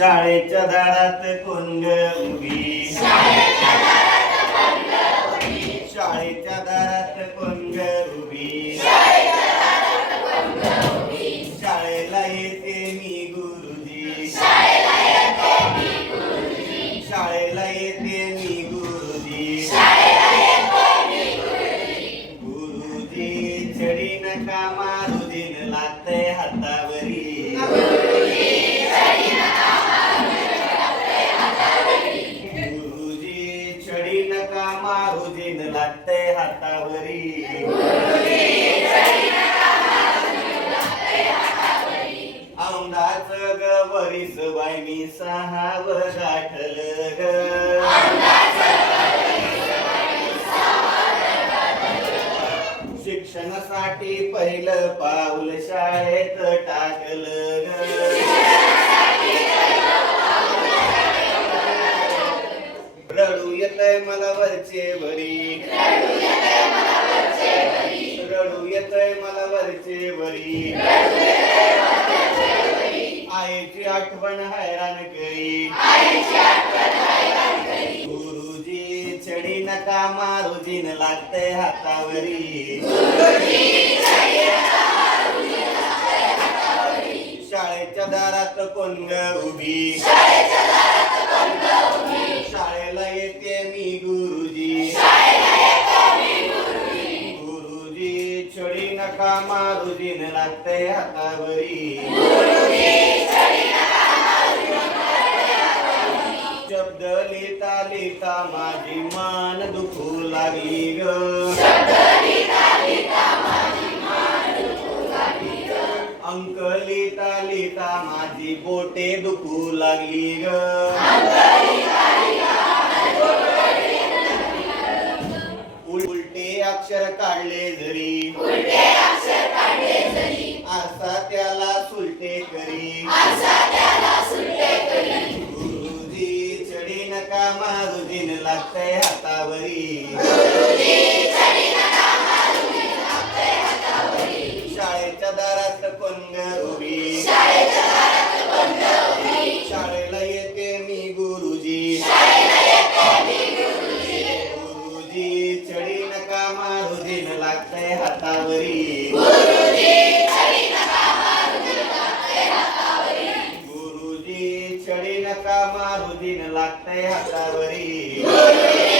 शाळेच्या दारात कोंग ग उभी. शाळेच्या दारात कोण ग उभी. शाळेला येते मी गुरुजी. शाळेला येते मी गुरुजी. गुरुजी चढी नका मारुजीन लागते हातावरी. लागते हातावरी. औंदाच ग वरीस बाई सहाव गाठल ग. शिक्षणासाठी पहिलं पाऊल शाळेत टाकलं ग. वरचे वरी. रडू येतय मला वरचे वरी. आईची आठवण हैराण करी. गुरुजी छडी नका मारुजीन लागते हातावरी. शाळेच्या दारात कोण उभी? छडी नका लागते हातावरी? शब्द लिहिता लिहिता माझी मान दुखू लागली ग. अंक लिहिता लिहिता माझी बोटे दुखू लागली ग. उलटे अक्षर काढले जरी लागतंय हातावरी शाळेच्या दारात पंग उभी शाळेला येते मी गुरुजी गुरुजी चढी नका मारुजीन लागतंय हातावरी. का मारुदिन लागतय हातावरी.